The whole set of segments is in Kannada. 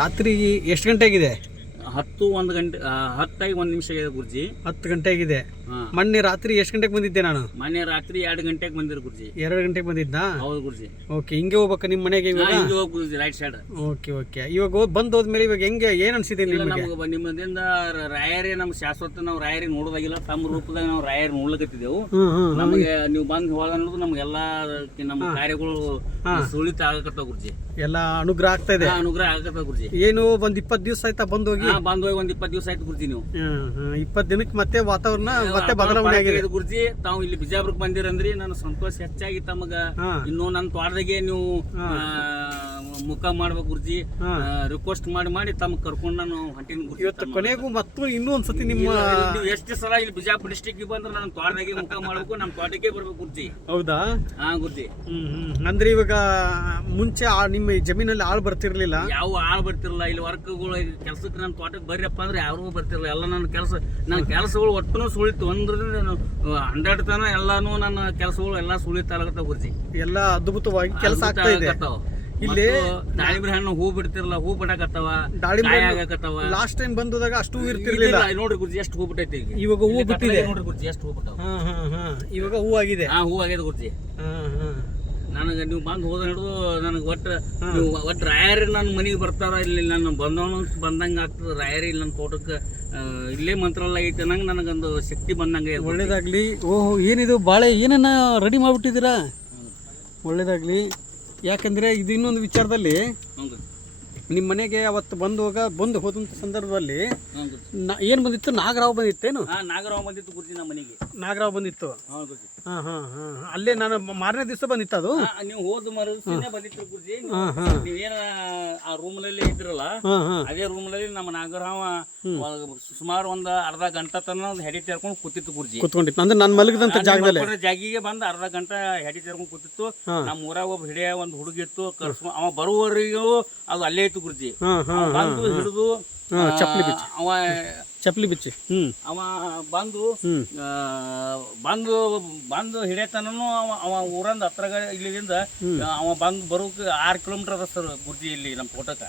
ರಾತ್ರಿ ಎಷ್ಟು ಗಂಟೆ ಆಗಿದೆ? 10 ಗಂಟೆ 10 ನಿಮಿಷ ಆಗಿದೆ ಗುರುಜಿ. 10 ಗಂಟೆ ಆಗಿದೆ. ಮೊನ್ನೆ ರಾತ್ರಿ ಎಷ್ಟು ಗಂಟೆಗೆ ಬಂದಿದ್ದೆ ನಾನು? ಮೊನ್ನೆ ರಾತ್ರಿ 2 ಗಂಟೆಗೆ ಬಂದಿರು ಗುರುಜಿ. 2 ಗಂಟೆಗೆ ಬಂದಿದ್ನಾ? ಹೌದು ಗುರುಜಿ. ಓಕೆ, ಹಿಂಗೆ ಹೋಗ್ಬೇಕಾ ನಿಮ್ಮ ಮನೆಗೆ ಇವಾಗ? ಹಿಂಗೆ ಹೋಗಿ ಗುರುಜಿ, ರೈಟ್ ಸೈಡ್. Okay okay. ಇವಾಗ ಬಂದು ಹೋದ್ಮೇಲೆ ಇವಾಗ ಹೆಂಗೆ ಏನು ಅನ್ಸಿದೆ ನಿಮಗೆ? ನಮಗೆ ನಿಮ್ಮದಿಂದ ರಾಯರೇ ನಮ್ಮ ಶಾಶ್ವತ, ನಾವು ರಾಯರಿಗೆ ನೋಡೋದಾಗಿಲ್ಲ, ತಮ್ಮ ರೂಪದಾಗ ನಾವು ರಾಯರ್ ನೋಡ್ಲಕತ್ತಿದ್ದೆವು. ನಮಗೆ ನೀವು ಬಂದು ಹೋದ ಅನ್ನೋದು ನಮ್ಗೆಲ್ಲ ನಮ್ಮ ಕಾರ್ಯಗಳು ಸುಳಿತ ಆಗಕತ್ತಾವ ಗುರುಜಿ. ಎಲ್ಲ ಅನುಗ್ರಹ ಆಗ್ತಾ ಇದೆ. ಅನುಗ್ರಹ ಆಗಕತ್ತಾವ ಗುರುಜಿ. ಏನು ಒಂದ್ 20 ದಿವಸ ಆಯ್ತಾ ಬಂದು ಹೋಗಿ? ಬಂದು ಹೋಗಿ ಒಂದ್ 20 ದಿವಸ ಆಯ್ತು ಗುರುಜಿ. ನೀವು 20 ದಿನಕ್ಕೆ ಮತ್ತೆ ವಾತಾವರಣ ಮತ್ತೆ ಬದಲಾವಣೆ ಆಗಿದೆ ಗುರುಜಿ. ತಾವು ಇಲ್ಲಿ ಬಿಜಾಪುರಕ್ಕೆ ಬಂದಿರಂದ್ರಿ ನನ್ನ ಸಂತೋಷ ಹೆಚ್ಚಾಗಿ. ತಮಗ ಇನ್ನು ನನ್ನ ತೋಟದಾಗೆ ನೀವು ಮುಖ ಮಾಡ್ಬೇಕು ಗುರುಜಿ. ರಿಕ್ವೆಸ್ಟ್ ಮಾಡಿ ತಮ್ಮ ಕರ್ಕೊಂಡು ನಾನು ಹೊಂಟಿನ ಗುರುಜಿ. ಇವತ್ತು ಕೊನೆಗೂ ಮತ್ತು ಇನ್ನೂ ಒಂದ್ಸತಿ ನಿಮ್ಮ ನೀವು ಎಷ್ಟು ಸಲ ಇಲ್ಲಿ ಬಿಜಾಪುರ ಡಿಸ್ಟಿಕ್ ಬಂದ್ರೆ ನನ್ನ ತೋಟದಾಗೆ ಮುಖ ಮಾಡ್ಬೇಕು, ನಮ್ಮ ತೋಟಕ್ಕೆ ಬರ್ಬೇಕು ಗುರುಜಿ. ಹೌದಾ? ಹಾ ಗುರುಜಿ. ಅಂದ್ರೆ ಇವಾಗ ಮುಂಚೆ ನಿಮ್ಮ ಜಮೀನಲ್ಲಿ ಆಳ್ ಬರ್ತಿರ್ಲಿಲ್ಲ? ಯಾವ ಆಳ್ ಬರ್ತಿರಲಿಲ್ಲ. ಇಲ್ಲಿ ವರ್ಕ್ಗಳು ಕೆಲ್ಸಕ್ಕೆ ನನ್ನ ತೋಟಕ್ಕೆ ಬರ್ರಿಯಪ್ಪ ಅಂದ್ರೆ ಯಾರಿಗೂ ಬರ್ತಿರಲಿಲ್ಲ. ಎಲ್ಲ ನನ್ನ ಕೆಲಸಗಳು ಒಟ್ಟು ಸುಳಿತು. ಒಂದ್ರಿಂದ 100 ತನ ಎಲ್ಲಾನು ನನ್ನ ಕೆಲಸಗಳು ಎಲ್ಲ ಸುಳಿತಾಗತ್ತ ಗುರುಜಿ. ಎಲ್ಲ ಅದ್ಭುತವಾಗಿ ಕೆಲಸ ಆಗ್ತಾ ಇದೆ ಇಲ್ಲಿ. ದಾಳಿಂಬ್ರಿ ಹಣ್ಣು ಹೂ ಬಿಡ್ತಿರಲ್ಲ, ಹೂ ಬಿಡಕತ್ತವ, ದಾಳಿಂಬ್ರಿ ಆಗಕತ್ತವ. ಲಾಸ್ಟ್ ಟೈಮ್ ಬಂದದಾಗ ಅಷ್ಟು ಹೂ ಇರ್ತಿರ್ಲಿಲ್ಲ. ನೋಡ್ರಿ ಗುರುಜಿ ಎಷ್ಟು ಹೂ ಬಿಟ್ಟೈತಿ ಈಗ. ಇವಾಗ ಹೂ ಬಿಟ್ಟಿದೆ ನೋಡ್ರಿ ಗುರುಜಿ ಎಷ್ಟು ಹೂ ಬಿಟ್ಟಾವ. ಇವಾಗ ಹೂ ಆಗಿದೆ. ಹೂ ಆಗಿದೆ ಗುರುಜಿ. ನನಗೆ ನೀವು ಬಂದು ಹೋದ ಹಿಡಿದು ನನಗೆ ಒಟ್ಟು ರಾಯರಿ ನನ್ನ ಮನೆಗೆ ಬರ್ತಾರ. ಇಲ್ಲಿ ನಾನು ಬಂದಂಗೆ ಆಗ್ತದೆ. ರಾಯರಿ ಇಲ್ಲಿ ನನ್ನ ತೋಟಕ್ಕೆ ಇಲ್ಲೇ ಮಂತ್ರಾಲಯ ಐತೆ ಅನ್ನಂಗೆ ನನಗೊಂದು ಶಕ್ತಿ ಬಂದಂಗೆ. ಒಳ್ಳೇದಾಗ್ಲಿ. ಓಹೋ, ಏನಿದು ಬಾಳೆ ಏನನ್ನ ರೆಡಿ ಮಾಡಿಬಿಟ್ಟಿದ್ದೀರಾ? ಒಳ್ಳೇದಾಗ್ಲಿ. ಯಾಕಂದ್ರೆ ಇದು ಇನ್ನೊಂದು ವಿಚಾರದಲ್ಲಿ ನಿಮ್ಮ ಮನೆಗೆ ಅವತ್ತು ಬಂದು ಹೋದಂಥ ಸಂದರ್ಭದಲ್ಲಿ ಏನು ಬಂದಿತ್ತು? ನಾಗರಾವ್ ಬಂದಿತ್ತೇನು? ನಾಗರಾವ್ ಬಂದಿತ್ತು ಗುರುಜಿ ನಮ್ಮ ಮನೆಗೆ. ನಾಗರಾವ್ ಬಂದಿತ್ತು. ಅಲ್ಲೇ ನಾನು ಮಾರನೇ ದಿವಸ ಬಂದಿತ್ತು ಅದು. ನೀವು ಹೋದ ಮರುದಿನ ಬಂದಿತ್ತು ಗುರುಜಿ. ನೀವೇನ ಆ ರೂಮ್ನಲ್ಲಿ ಇದ್ರಲ್ಲ, ಅದೇ ರೂಮ್ನಲ್ಲಿ ನಮ್ಮ ನಾಗರಾವ ಸುಮಾರು ಒಂದು ಅರ್ಧ ಗಂಟೆ ತನ ಹೆಡಿ ತೇರ್ಕೊಂಡು ಕೂತಿತ್ತು ಗುರುಜಿ. ಕೂತ್ಕೊಂಡಿತ್ತು ಅಂದ್ರೆ ನಾನು ಮಲಗಿದಂತ ಜಾಗಿಗೆ ಬಂದು ಅರ್ಧ ಗಂಟೆ ಹೆಡಿ ತೇರ್ಕೊಂಡು ಕೂತಿತ್ತು. ನಮ್ಮ ಊರಾಗ ಒಬ್ಬ ಹಿಡಿಯ ಒಂದು ಹುಡುಗಿತ್ತು. ಅವ ಬರುವವರೆಗೂ ಅದು ಅಲ್ಲೇ ಇತ್ತು ಗುರುಜಿ. ಬಂದು ಹಿಡಿದು ಚಪ್ಪಲಿ ಬಿಚ್ಚಿ ಅವ ಬಂದು ಹಿಡಿಯತನೂ ಅವ ಊರಂದ ಹತ್ರ ಇಲ್ಲಿಂದ ಅವ ಬಂದು ಬರೋಕ್ 6 ಕಿಲೋಮೀಟರ್ ಅದ ಸರ್ ಗುರುಜಿ. ಇಲ್ಲಿ ನಮ್ಮ ತೋಟಕ್ಕ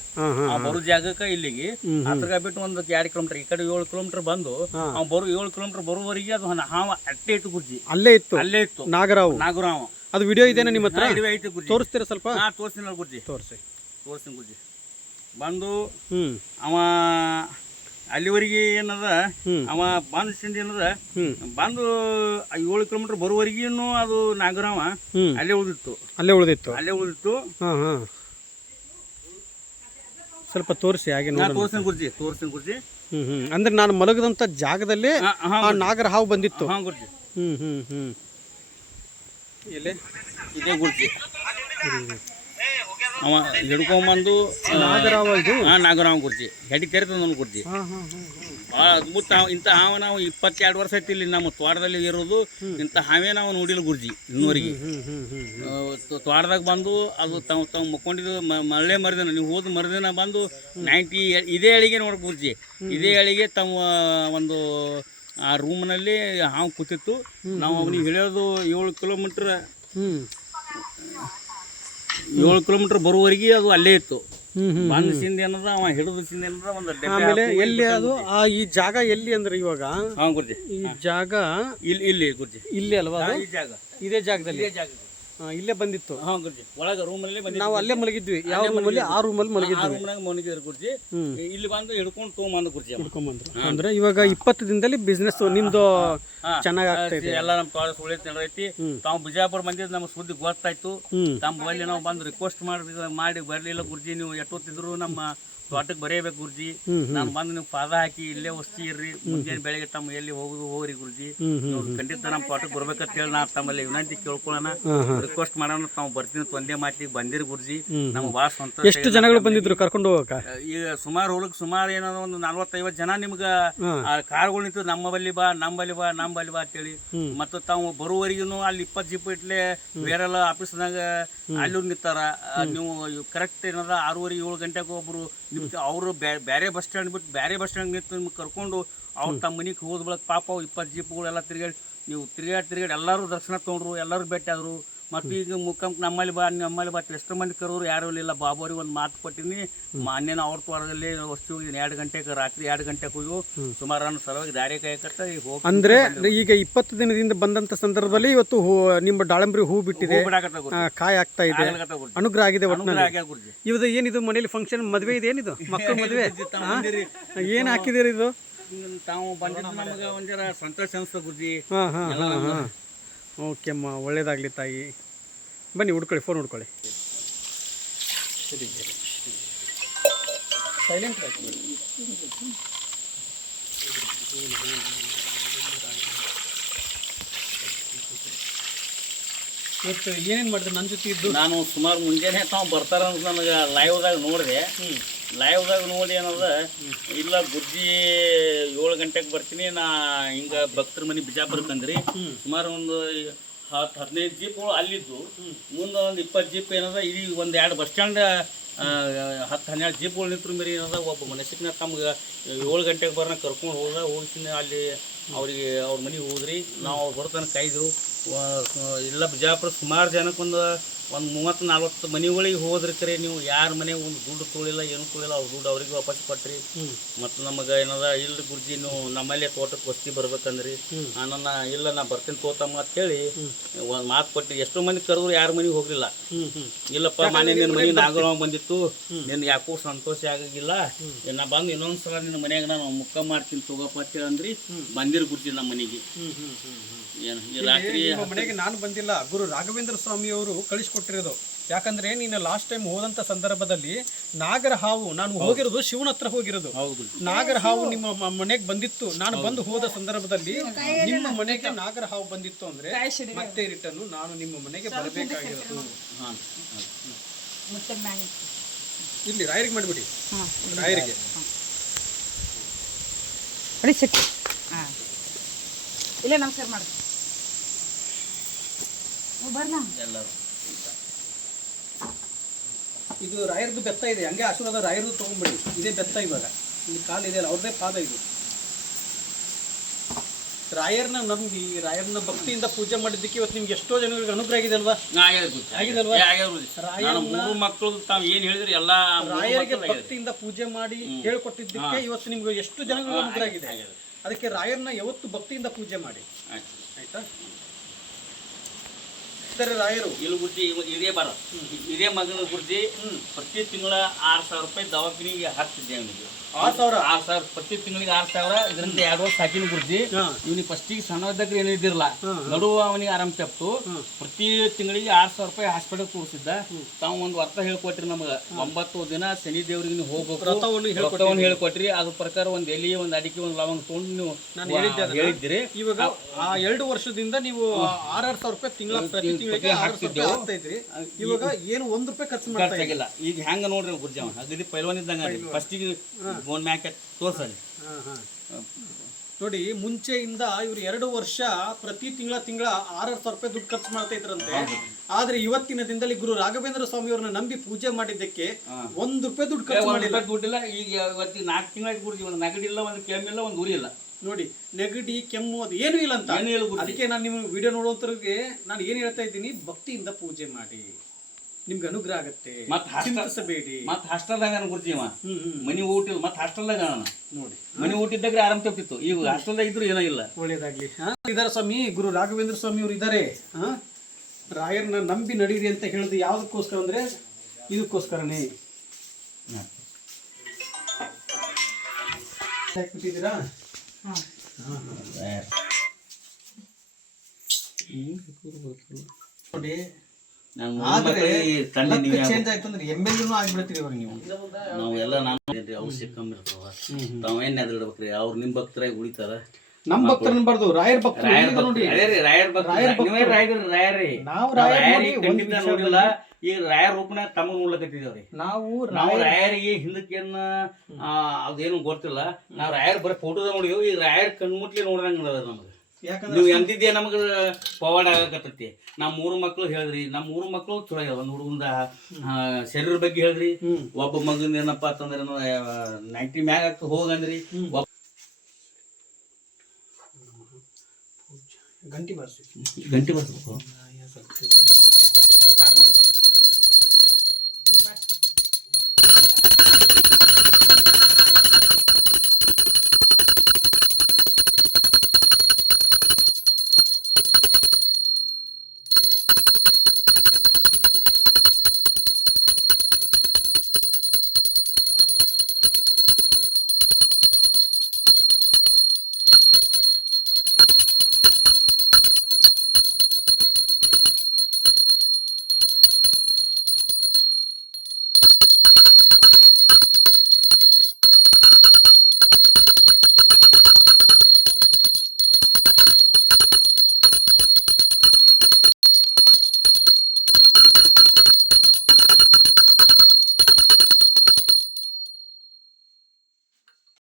ಬರೋ ಜಾಗಕ್ಕ ಇಲ್ಲಿಗೆ ಹತ್ರ ಬಿಟ್ಟು ಒಂದು 2 ಕಿಲೋಮೀಟರ್, ಈ ಕಡೆ 7 ಕಿಲೋಮೀಟರ್ ಬಂದು ಅವ 7 ಕಿಲೋಮೀಟರ್ ಬರುವವರೆಗೆ ಅದು ಹಾವ ಅಟ್ಟೆ ಇತ್ತು ಗುರುಜಿ. ಅಲ್ಲೇ ಇತ್ತು ನಾಗರಾವ್. ಅದು ವಿಡಿಯೋ ಇದೆನಾ ನಿಮ್ಮ ಹತ್ರ? ವಿಡಿಯೋ ಐತಿ ಗುರುಜಿ. ತೋರಿಸ್ತೀರಾ ಸ್ವಲ್ಪ? ತೋರಿಸ್ತೀನಿ ಗುರುಜಿ. ತೋರಿಸ್ತೀನಿ ಗುರುಜಿ. ಬಂದು ಅವ ಅಲ್ಲಿವರೆಗೆ ಏನದ, ಅವ ಬಂದ ಸಿಂದ ಏನದ, ಬಂದು 7 ಕಿಲೋಮೀಟರ್ ಬರುವವರೆಗೂ ಅದು ನಾಗರಾವ ಅಲ್ಲೇ ಉಳಿದಿತ್ತು. ಸ್ವಲ್ಪ ತೋರಿಸಿ ಹಾಗೆ. ತೋರಿಸ್ತೀನಿ ಗುರುಜಿ. ಅಂದ್ರೆ ನಾನು ಮಲಗದಂತ ಜಾಗದಲ್ಲಿ ನಾಗರ ಹಾವು ಬಂದಿತ್ತು. ಗುರುಜಿ. ಇಲ್ಲೇ ಇದೇ ಗುರುಜಿ. ಅವ ಹಿಡ್ಕೊಂಬಂದು ನಾಗರಾವ ಗುರುಜಿ ಹೆಡಿ ತೆರೆತಂದ ಗುರುಜಿ. ಭಾಳ ಅದ್ಭುತ. ಇಂಥ ಹಾವ ನಾವು 22 ವರ್ಷ ಐತಿ ಇಲ್ಲಿ ನಮ್ಮ ತೋಟದಲ್ಲಿ ಇರೋದು. ಇಂಥ ಹಾವೇ ನಾವು ನೋಡಿಲ್ಲ ಗುರುಜಿ ಇನ್ನೂರಿಗೆ. ತೋಟದಾಗ ಬಂದು ಅದು ತಾವು ಮುಕ್ಕೊಂಡಿದ್ದು ಮರಳೆ ಮರದಿನ, ನೀವು ಹೋದ ಮರದಿನ ಬಂದು 90 ಇದೇ ಅಳಿಗೆ ನೋಡಿ ಗುರುಜಿ. ಇದೇ ಅಳಿಗೆ ತಮ್ಮ ಒಂದು ಆ ರೂಮ್ನಲ್ಲಿ ಹಾವು ಕೂತಿತ್ತು. ನಾವು ಅವನಿಗೆ ಹಿಡಿಯೋದು 7 ಕಿಲೋಮೀಟರ್ ಬರುವವರೆಗೆ ಅದು ಅಲ್ಲೇ ಇತ್ತು. ಬಂದ ಸಿಂದ ಏನದ ಅವ ಹಿಡಿದು ಸಿಂದ ಏನದ ಒಂದು ಆಮೇಲೆ ಎಲ್ಲಿ ಅದು ಈ ಜಾಗ ಎಲ್ಲಿ ಅಂದ್ರೆ ಇವಾಗ ಗುರುಜಿ ಈ ಜಾಗ ಇಲ್ಲಿ ಗುರುಜಿ ಇಲ್ಲಿ ಅಲ್ವಾ? ಈ ಜಾಗ ಇದೇ ಜಾಗದಲ್ಲಿ ಇಲ್ಲೇ ಬಂದಿತ್ತು. ಗುರುಜಿ. ಒಳಗ ರೂಮಲ್ಲಿ ನಾವು ಅಲ್ಲೇ ಮಲಗಿದ್ವಿ. ಯಾವ ರೂಮಲ್ಲಿ? ಆ ರೂಮಲ್ಲಿ ಮಲಗಿದ್ವಿ ಗುರುಜಿ. ಇಲ್ಲಿ ಬಂದು ಹಿಡ್ಕೊಂಡು ತೊಗೊಂಬಂದು ಗುರುಜಿ ಹಿಡ್ಕೊಂಡ್ಬಂದ್ರು. ಅಂದ್ರೆ ಇವಾಗ 20 ದಿನದಲ್ಲಿ ಬಿಸ್ನೆಸ್ ನಿಮ್ದು ಚೆನ್ನಾಗಿ ಆಗ್ತಾ ಇದೆ. ಎಲ್ಲ ನಮ್ಮ ತೋಟ ಸುಳಿ ಐತಿ. ತಾವು ಬಿಜಾಪುರ ಬಂದಿದ್ದು ನಮ್ಗೆ ಸುದ್ದಿ ಗೊತ್ತಾಯ್ತು. ತಮ್ಮ ಬಳಿ ನಾವು ಬಂದು ರಿಕ್ವೆಸ್ಟ್ ಮಾಡಿ ಬರ್ಲಿಲ್ಲ ಗುರುಜಿ. ನೀವು ಎಟ್ಟೊತ್ತಿದ್ರು ನಮ್ಮ ತೋಟಕ್ಕೆ ಬರೆಯಬೇಕು ಗುರುಜಿ. ನಾನು ಬಂದು ನೀವು ಪಾದ ಹಾಕಿ ಇಲ್ಲೇ ವಸ್ತಿ ಇರ್ರಿ. ಮುಂಜಾನೆ ಬೆಳಗ್ಗೆ ತಮ್ಮ ಎಲ್ಲಿ ಹೋಗ್ರಿ ಗುರುಜಿ. ನೀವು ಖಂಡಿತ ನಮ್ಮ ತೋಟಕ್ಕೆ ಬರ್ಬೇಕಂತ ಹೇಳಿ ನಾ ತಮ್ಮಲ್ಲಿ ವಿನಂತಿ ಕೇಳ್ಕೊಳ್ಳೋಣ, ರಿಕ್ವೆಸ್ಟ್ ಮಾಡೋಣ. ತಾವು ಬರ್ತೀನಿ ಒಂದೇ ಮಾತಿಗೆ ಬಂದಿರಿ ಗುರುಜಿ. ನಮ್ಗೆ ಭಾಳ ಸಂತೋಷ. ಎಷ್ಟು ಜನಗಳು ಬಂದಿದ್ರು ಕರ್ಕೊಂಡು ಹೋಗಕ? ಈಗ ಸುಮಾರು ಏನೋ ಒಂದು 40-50 ಜನ ನಿಮ್ಗೆ ಕಾರ್ಗಳು ನಿಂತು ನಮ್ಮ ಬಲ್ಲಿ ಬಾ ಅಂತೇಳಿ. ಮತ್ತು ತಾವು ಬರುವವರೆಗೂ ಅಲ್ಲಿ 20 ಜೀಪ್ ಇಟ್ಲೆ ಬೇರೆಲ್ಲ ಆಫೀಸ್ನಾಗ ಅಲ್ಲಿ ನಿಂತಾರ. ನೀವು ಕರೆಕ್ಟ್ ಏನದ 6:30-7 ಗಂಟೆಗೆ ಒಬ್ರು ಅವರು ಬೇರೆ ಬಸ್ ಸ್ಟ್ಯಾಂಡ್ ಬಿಟ್ಟು ಬೇರೆ ಬಸ್ ಸ್ಟ್ಯಾಂಡ್ ನಿಂತು ನಿಮ್ಗೆ ಕರ್ಕೊಂಡು ಅವ್ರು ತಮ್ಮ ಮನೆಗೆ ಹೋದ ಬಳಕ ಪಾಪ 20 ಜೀಪ್ಗಳೆಲ್ಲ ತಿರುಗಾಡಿ ನೀವು ತಿರುಗಾಡಿ ಎಲ್ಲರೂ ದರ್ಶನ ತೊಗೊಂಡ್ರು, ಎಲ್ಲರೂ ಭೇಟಿ ಆದರು. ಮತ್ತು ಈಗ ಮುಖಂಕ ನಮ್ಮಲ್ಲಿ ಬಾ ಎಷ್ಟು ಮಂದಿ ಕರೋರು ಯಾರು ಇಲ್ಲ. ಬಾಬುವ್ರಿಗೆ ಒಂದು ಮಾತು ಕೊಟ್ಟಿನಿ, ಮಾನ್ಯನ ಅವ್ರ ತ್ವಾರದಲ್ಲಿ ವಸ್ತು 2 ಗಂಟೆಗೆ ರಾತ್ರಿ 2 ಗಂಟೆಗೆ ಹೋಗಿ ಸುಮಾರು ಅನ್ನೋ ಸಲುವಾಗಿ ದಾರಿ ಕಾಯಕತ್ತ ಈಗ ಹೋಗಿ. ಅಂದ್ರೆ ಈಗ 20 ದಿನದಿಂದ ಬಂದಂತ ಸಂದರ್ಭದಲ್ಲಿ ಇವತ್ತು ನಿಮ್ಮ ದಾಳಂಬ್ರಿ ಹೂ ಬಿಟ್ಟಿದೆ, ಕಾಯಿ ಆಗ್ತಾ ಇದೆ, ಅನುಗ್ರಹ ಆಗಿದೆ. ಇವ್ದು ಏನಿದು ಮನೇಲಿ ಫಂಕ್ಷನ್ ಮದುವೆ ಇದೆ, ಏನಿದು ಮಕ್ಕಳ ಮದುವೆ ಏನ್ ಹಾಕಿದಿರಿ ಇದು? ತಾವು ಬಂದಿದ್ದು ನಮಗೆ ಒಂದರ ಸಂತೋಷ ಅನಿಸ್ತ ಗುರುಜಿ. ಓಕೆ ಅಮ್ಮ, ಒಳ್ಳೇದಾಗಲಿ ತಾಯಿ. ಬನ್ನಿ ಹುಡ್ಕೊಳ್ಳಿ, ಫೋನ್ ಹುಡ್ಕೊಳ್ಳಿ. ಸೈಲೆಂಟ್ ಇವತ್ತು ಏನೇನು ಮಾಡಿದ್ರೆ ನನ್ನ ಜೊತೆ ಇದ್ದು? ನಾನು ಸುಮಾರು ಮುಂಜಾನೆ ತಾವು ಬರ್ತಾರ ಅಂತ ನನಗೆ ಲೈವ್ದಾಗ ನೋಡಿದೆ. ಲೈವ್ದಾಗ ನೋಡಿ ಏನದ, ಇಲ್ಲ ಗುರ್ಜಿ 7 ಗಂಟೆಗೆ ಬರ್ತೀನಿ ನಾ, ಹಿಂಗೆ ಭಕ್ತರ ಮನೆ ಬಿಜಾಪುರಕ್ಕೆ ಅಂದ್ರಿ. ಸುಮಾರು ಒಂದು 10-15 ಜೀಪ್ಗಳು ಅಲ್ಲಿದ್ದು, ಮುಂದೆ ಒಂದು 20 ಜೀಪ್ ಏನದ, ಇಲ್ಲಿ ಒಂದು 2 ಬಸ್ ಸ್ಟ್ಯಾಂಡ್ 10-12 ಜೀಪ್ಗಳು ನಿಂತರು ಮೇರಿ ಏನದ. ಒಬ್ಬ ಮನಸ್ಸಿನ ತಮ್ಗೆ 7 ಗಂಟೆಗೆ ಬರೋಣ ಕರ್ಕೊಂಡು ಹೋಗಿಸಿನ ಅಲ್ಲಿ ಅವ್ರಿಗೆ ಅವ್ರ ಮನೆಗೆ ಹೋದ್ರಿ. ನಾವು ಅವ್ರು ಬರ್ತಾನೆ ಕಾಯ್ದು ಇಲ್ಲ ಬಿಜಾಪುರ ಸುಮಾರು ಜನಕ್ಕೆ ಒಂದು 30-40 ಮನೆಗಳಿಗೆ ಹೋದ್ರಿ. ಕರೆ ನೀವು ಯಾರ ಮನೆಗೆ ಒಂದು ದುಡ್ಡು ತೊಳಿಲ್ಲ, ಏನೂ ತೊಳಿಲ್ಲ. ಅವ್ರ ದುಡ್ಡು ಅವ್ರಿಗೆ ವಾಪಸ್ ಕೊಟ್ರಿ. ಮತ್ತು ನಮಗೆ ಏನದ, ಇಲ್ಲ ಗುರುಜಿ ನೀವು ನಮ್ಮಲ್ಲೇ ತೋಟಕ್ಕೆ ವಸ್ತಿ ಬರ್ಬೇಕಂದ್ರಿ. ನನ್ನ ಇಲ್ಲ ನಾ ಬರ್ತೀನಿ ತೋತಮ್ಮ ಅಂತೇಳಿ ಒಂದು ಮಾತು ಕೊಟ್ಟಿರಿ. ಎಷ್ಟೋ ಮಂದಿ ಕರೆದ್ರು ಯಾರ ಮನೆಗೆ ಹೋಗ್ಲಿಲ್ಲ. ಇಲ್ಲಪ್ಪ ಮಾನ್ಯ ನಿನ್ನ ಮನೆ ನಾಗರಾವ್ ಬಂದಿತ್ತು, ನಿನ್ನ ಯಾಕೋ ಸಂತೋಷ ಆಗಿಲ್ಲ, ನಾ ಬಂದು ಇನ್ನೊಂದ್ಸಲ ನಿನ್ನ ಮನ್ಯಾಗ ನಾನು ಮುಖ ಮಾಡ್ತೀನಿ ತಗೋಪ್ಪ ಅಂತೇಳಿ ಅಂದ್ರಿ. ಬಂದಿರಿ ಗುರುಜಿ ನಮ್ಮ ಮನೆಗೆ. ರಾತ್ರಿ ಮನೆಗೆ ನಾನು ಬಂದಿಲ್ಲ, ಗುರು ರಾಘವೇಂದ್ರ ಸ್ವಾಮಿ ಅವರು ಕಳಿಸ್ಕೊಟ್ಟಿರೋದು. ಯಾಕಂದ್ರೆ ನೀನು ಲಾಸ್ಟ್ ಟೈಮ್ ಹೋದಂತ ಸಂದರ್ಭದಲ್ಲಿ ನಾಗರ ಹಾವು, ನಾನು ಹೋಗಿರೋದು ಶಿವನ ಹತ್ರ ಹೋಗಿರೋದು, ನಾಗರ ಹಾವು ನಿಮ್ಮ ಮನೆಗೆ ಬಂದಿತ್ತು. ನಾನು ಬಂದು ಹೋದ ಸಂದರ್ಭದಲ್ಲಿ ನಿಮ್ಮ ಮನೆಗೆ ನಾಗರ ಹಾವು ಬಂದಿತ್ತು ಅಂದ್ರೆ ಮತ್ತೆ ರಿಟರ್ನ್ ನಾನು ನಿಮ್ಮ ಮನೆಗೆ ಬರಬೇಕಾಗಿರೋದು. ಇಲ್ಲಿ ರಾಯರಿಗೆ ಮಾಡಿಬಿಡಿ, ರಾಯರಿಗೆ ಇಲ್ಲ ನಮಸ್ಕಾರ ಮಾಡಿ ಎಲ್ಲರೂ. ಇದು ರಾಯರದ್ದು ಬೆತ್ತ ಇದೆ, ಹಂಗೆ ಆಶೀರ್ವಾದ ರಾಯರದ್ದು ತೊಗೊಂಡ್ಬಿಡಿ. ಇದೇ ಬೆತ್ತ, ಇವಾಗ ಇಲ್ಲಿ ಕಾಲು ಇದೆ ಅಲ್ಲ, ಅವ್ರದ್ದೇ ಪಾದ ಇದು. ರಾಯರ್ನ ನಂಬಿ ರಾಯರ್ನ ಭಕ್ತಿಯಿಂದ ಪೂಜೆ ಮಾಡಿದ್ದಕ್ಕೆ ಇವತ್ತು ನಿಮ್ಗೆ ಎಷ್ಟೋ ಜನಗಳಿಗೆ ಅನುಗ್ರಹ ಆಗಿದೆ ಅಲ್ವಾ? ಮಕ್ಕಳು ತಾವು ಏನ್ ಹೇಳಿದ್ರಿ ಎಲ್ಲ ರಾಯರಿಗೆ ಭಕ್ತಿಯಿಂದ ಪೂಜೆ ಮಾಡಿ ಹೇಳ್ಕೊಟ್ಟಿದ್ದಕ್ಕೆ ಇವತ್ತು ನಿಮ್ಗೆ ಎಷ್ಟು ಜನಗಳಿಗೆ ಅನುಗ್ರಹ ಆಗಿದೆ. ಅದಕ್ಕೆ ರಾಯರ್ನ ಯಾವತ್ತು ಭಕ್ತಿಯಿಂದ ಪೂಜೆ ಮಾಡಿ, ಆಯ್ತಾ? ರಾಯರು ಇಲ್ಲಿ ಗುರ್ಜಿ ಇದೇ ಬರ ಇದೇ ಮಗನ ಗುರ್ಜಿ ಪ್ರತಿ ತಿಂಗಳ 6,000 ರೂಪಾಯಿ ದವಾಖಾನಿಗೆ ಹಾಕ್ತಿದ್ದೆ ಅವನಿಗೆ. 6,000 ಪ್ರತಿ ತಿಂಗಳಿಗೆ 6,000. ಇದರಿಂದ 2 ವರ್ಷ ಹಾಕಿನ ಗುರ್ಜಿ. ಇವನಿಗೆ ಫಸ್ಟಿಗೆ ಸಣ್ಣದಾಗ ಏನು ಇದ್ದಿರಲ್ಲ, ನಡುವ ಅವನಿಗೆ ಆರಾಮ್ ತಪ್ಪಿತು. ಪ್ರತಿ ತಿಂಗಳಿಗೆ 6,000 ರೂಪಾಯಿ ಹಾಸ್ಪಿಟಲ್ ಕೂರಿಸಿದ್ದ. ತಾವು ಒಂದು ಅರ್ಥ ಹೇಳ್ಕೊಟ್ರಿ ನಮ್ಗೆ. 9 ದಿನ ಶನಿ ದೇವ್ರಿಗೆ ನೀವು ಹೋಗ್ಬೇಕು ಹೇಳ್ಕೊಟ್ರಿ. ಅದ್ರ ಪ್ರಕಾರ ಒಂದು ಎಲೆ, ಒಂದು ಅಡಿಕೆ, ಒಂದು ಲವಂಗ ತೊಗೊಂಡು ನೀವು ಹೇಳಿದ್ರಿ. ಇವಾಗ ಆ 2 ವರ್ಷದಿಂದ ನೀವು 6,000 ರೂಪಾಯಿ ತಿಂಗಳ ಹಾಕ್ತಿದ್ರಿ. ಇವಾಗ ಏನು 1 ರೂಪಾಯಿ ಖರ್ಚು ಮಾಡ್ತಾಗಿಲ್ಲ. ಈಗ ಹೆಂಗ ನೋಡ್ರಿ ಗುರ್ಜಿ, ಅವ ಅಗದಿ ಪೈಲ್ವಾನ್ ಇದ್ದಂಗ ಫಸ್ಟಿಗೆ ಗೋನ್ ಮ್ಯಾಕೆ ತೋರ್ಸಲಿ ನೋಡಿ. ಮುಂಚೆಯಿಂದ ಇವ್ರು 2 ವರ್ಷ ಪ್ರತಿ ತಿಂಗಳ 6,000 ರೂಪಾಯಿ ದುಡ್ಡು ಖರ್ಚು ಮಾಡ್ತಾ ಇದ್ರಂತೆ. ಆದ್ರೆ ಇವತ್ತಿನ ದಿನದಲ್ಲಿ ಗುರು ರಾಘವೇಂದ್ರ ಸ್ವಾಮಿ ಅವ್ರನ್ನ ನಂಬಿ ಪೂಜೆ ಮಾಡಿದ್ದಕ್ಕೆ 1 ರೂಪಾಯಿ ದುಡ್ಡು ಖರ್ಚು ಮಾಡಿಲ್ಲ. ದುಡ್ಡಿಲ್ಲ. ಈಗ ಇವತ್ತಿಗೆ 4 ತಿಂಗಳಿಗೆ ಗುರುಜಿ ಒಂದು ನಗಡಿಲ್ಲ, ಒಂದು ಕೆಮ್ಮಿಲ್ಲ, ಒಂದು ಉರಿ ಇಲ್ಲ. ನೋಡಿ, ನೆಗಡಿ, ಕೆಮ್ಮು ಅದು ಏನೂ ಇಲ್ಲ ಅಂತ. ಅದಕ್ಕೆ ನಾನು ನಿಮ್ಮ ವಿಡಿಯೋ ನೋಡುವಂತವ್ರಿಗೆ ನಾನು ಏನ್ ಹೇಳ್ತಾ ಇದ್ದೀನಿ, ಭಕ್ತಿಯಿಂದ ಪೂಜೆ ಮಾಡಿ, ನಿಮ್ಗೆ ಅನುಗ್ರಹ ಆಗತ್ತೆ. ಚಿಂತಿಸಬೇಡಿ. ಮತ್ತೆ ಹಾಸ್ಟೆಲ್ದಾಗ ಗುರುಜಿ ಮನಿ ಊಟ ಮತ್ತೆ ಹಾಸ್ಟೆಲ್ದಾಗ ನೋಡಿ, ಮನಿ ಊಟಿದ್ದಾಗ ಆರಾಮ್ ತಪ್ಪಿತ್ತು. ಈಗ ಹಾಸ್ಟೆಲ್ದಾಗ ಇದ್ರು ಏನೋ ಇಲ್ಲ. ಒಳ್ಳೇದಾಗ್ಲಿ. ಇದಾರೆ ಸ್ವಾಮಿ, ಗುರು ರಾಘವೇಂದ್ರ ಸ್ವಾಮಿ ಅವರು ಇದ್ದಾರೆ. ರಾಯರ್ನ ನಂಬಿ ನಡೀರಿ ಅಂತ ಹೇಳಿದ್ರು. ಯಾವ್ದಕ್ಕೋಸ್ಕರ ಅಂದ್ರೆ ಇದಕ್ಕೋಸ್ಕರನೇ. ಬಿಟ್ಟಿದ್ದೀರಾ? ನೋಡಿ, ಚೇಂಜ್ ಆಯ್ತು ಅಂದ್ರೆ MLA ಆಗ್ಬಿಡ್ತೀರಿ ಅವ್ರಿಗೆ ನೀವು. ನಾವೆಲ್ಲ ಔಷಧಿ ಕಮ್ಮಿ ಇರ್ತಾವ, ತಾವೇನ್ ಎದ್ರಿಡ್ಬೇಕ್ರಿ. ಅವ್ರು ನಿಮ್ ಭಕ್ತರಾಗಿ ಉಳಿತಾರ. ನಮ್ ಭಕ್ತರನ್ನ ಬರ್ದು ರಾಯರ್ ಭಕ್ತರು ನೋಡಿಲ್ಲ. ಈಗ ರಾಯರ್ ರೂಪನ ತಮ್ಮ ನೋಡ್ಲಕತ್ತಿದೇವ್ರಿ. ನಾವು ರಾಯರಿಗೆ ಹಿಂದಕ್ಕೇನ ಅದೇನು ಗೊತ್ತಿಲ್ಲ. ನಾವ್ ರಾಯರ್ ಬರೀ ಫೋಟೋದ ನೋಡಿದ್ವಿ. ಈಗ ರಾಯರ್ ಕಣ್ಮುಟ್ಲಿ ನೋಡ್ದಂಗ ನಮ್ಗೆ. ನೀವು ಎಂದಿದ್ದೆ ನಮಗ ಪವಾಡ ಆಗಕತ್ತೈತಿ. ನಮ್ 3 ಮಕ್ಳು ಹೇಳಿದ್ರಿ. ನಮ್ 3 ಮಕ್ಳು ಚಲೋ ಆಗ್ಯಾವ. ಒಂದ್ ಹುಡುಗಂದ ಶರೀರ ಬಗ್ಗೆ ಹೇಳಿದ್ರಿ. ಒಬ್ಬ ಮಗನ್ ಏನಪ್ಪಾ ಅಂತಂದ್ರೆ 90 ಮ್ಯಾಗ ಆಗ್ತದೆ ಹೋಗಂದ್ರಿ. ಗಂಟಿ ಬರ್ಸಿ ಗಂಟಿ ಬರ್ಸ್ಬೇಕು.